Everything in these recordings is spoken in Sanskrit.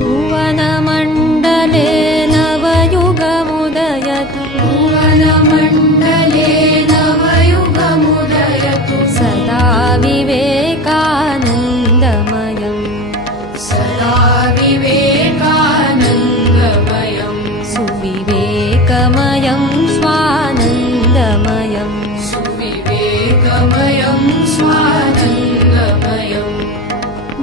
भुवनमण्डले नवयुगमुदयतु सदा विवेकानन्दमयम् सुविवेकमयं स्वानन्दमयम्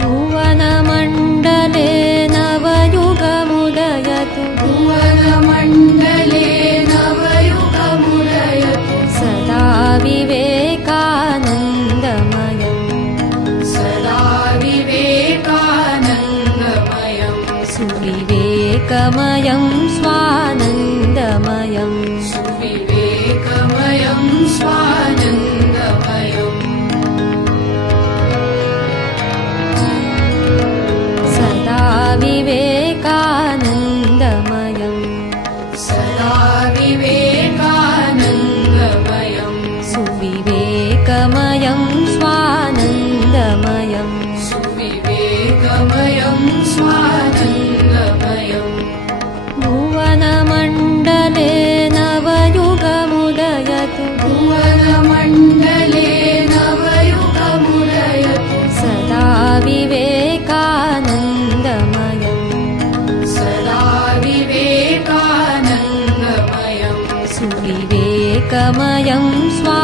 भुवनमण्डले नवयुगमुदयतु सदा विवेकानन्दमयम् सुविवेकमयं स्वानन्दमयम् सदा विवेकानन्दमयम् सुविवेकमयं स्वानन्दमयम् भुवनमण्डले नवयुगमुदयतु सदा विवेकानन्दमयम् सुविवेकमयं स्वा